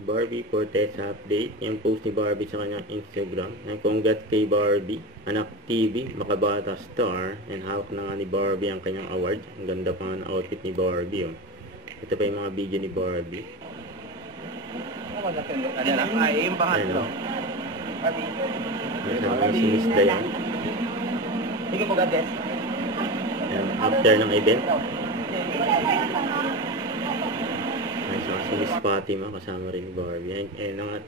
Barbie Cortez update. Yung post ni Barbie sa kanyang Instagram. And congrats kay Barbie. Anak TV, Makabata Star. And hawak na nga ni Barbie ang kanyang award. Ang ganda pa nga ng outfit ni Barbie. Oh. Ito pa yung mga video ni Barbie. Ay, yung pangatlo. Kasama si Miss Dayan. Sige mo gades. After ng event. Si Miss Fatima, kasama rin ni Barbie. Ayan nga,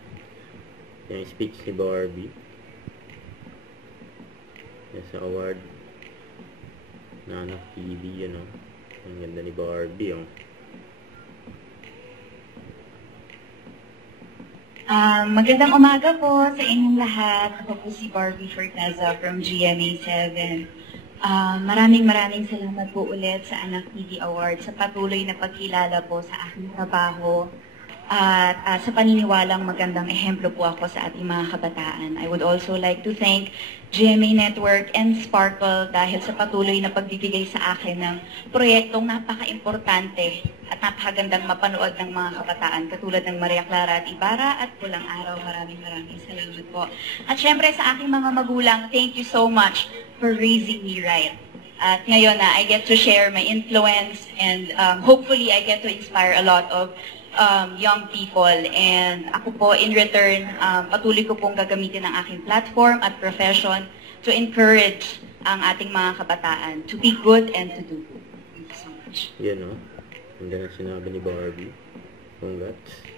yung speech ni Barbie. Yan sa award na Anak TV, yun o. Ang ganda ni Barbie, o. Magandang umaga po sa inyong lahat. Ako po si Barbie Fortaza from GMA7. Maraming salamat po ulit sa Anak TV Award sa patuloy na pagkilala po sa aking trabaho at sa paniniwalang magandang ehemplo po ako sa ating mga kabataan. I would also like to thank GMA Network and Sparkle dahil sa patuloy na pagbibigay sa akin ng proyektong napaka-importante at napakagandang mapanood ng mga kabataan katulad ng Maria Clara at Ibarra at Pulang Araw. Maraming salamat po. At syempre sa aking mga magulang, thank you so much for raising me right. At ngayon na I get to share my influence and hopefully I get to inspire a lot of young people. And ako po in return, patuloy ko pong gagamitin ang aking platform at profession to encourage ang ating mga kabataan to be good and to do good. Thank you so much. Yan o. Ganda na sinabi ni Barbie. Congrats.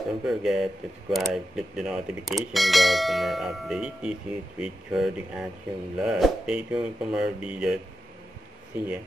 Don't forget to subscribe, click the notification bell for more updates. This is Richard Action Vlog. Stay tuned for more videos. See ya.